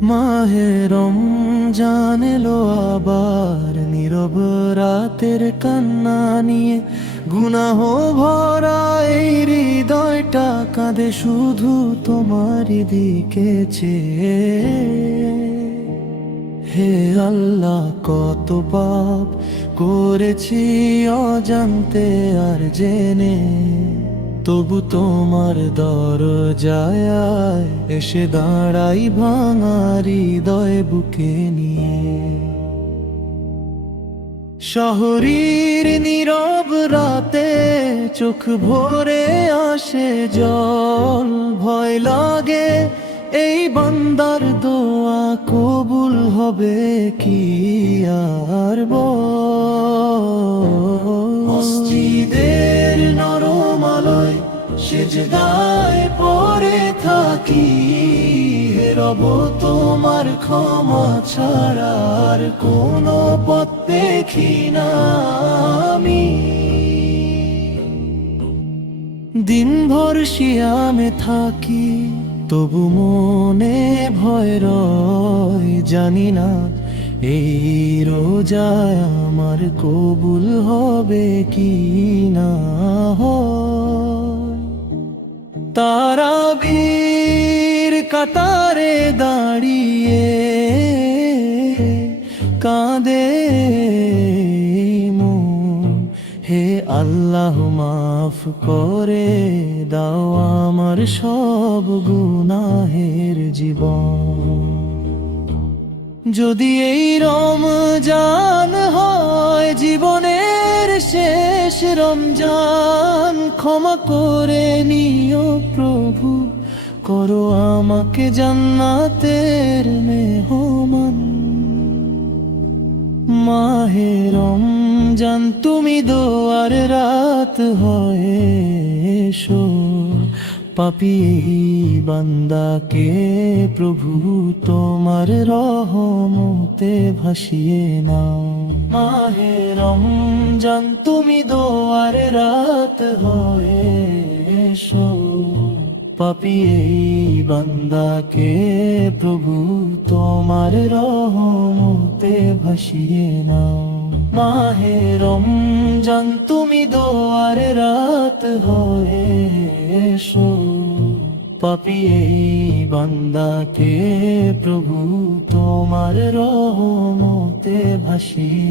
মাহে রমজান এলো আবার, নীরব রাতের কান্না নিয়ে। গুনাহ ভরা এই হৃদয়টা কাঁদে শুধু তোমারই দিকে চেয়ে। হে আল্লাহ, কত পাপ করেছি অজান্তে আর জেনে, তবু তোমার দরজায় এসে দাঁড়াই ভাঙা হৃদয় বুকে নিয়ে। শহরের নীরব রাতে চোখ ভরে আসে জল, ভয় লাগে এই বান্দার দোয়া কবুল হবে কি আর মসজিদের নরম আলোয় সিজদায় পড়ে থাকি। হে রব, তোমার ক্ষমা ছাড়া আর কোনো পথ দেখি না আমি। দিনভর শিয়ামে থাকি, তবু মনে ভয় রয়। জানি না এই রোজায় আমার কবুল হবে কি না হয়। তারাবির কাতারে দাঁড়িয়ে কাঁদে মন। হে আল্লাহ, মাফ করে দাও আমার সব গুনাহের জীবন। যদি এই রমজান হয় জীবনের শেষ রমজান, ক্ষমা করে নিও প্রভু, করো আমাকে জান্নাতের মেহমান। মাহে রমজান তুমি দোয়ার রাত হয়ে এসো, পাপী বান্দাকে প্রভু তোমার রহমতে ভাসিয়ে নাও। মাহে রমজান তুমি দোয়ার রাত হয়ে এসো, পাপী বান্দাকে প্রভু তোমার রহমতে ভাসিয়ে নাও। মাহে রমজান তুমি দোয়ার রাত হয়ে এসো, পাপী বান্দাকে প্রভু তোমার রহমতে ভাসিয়ে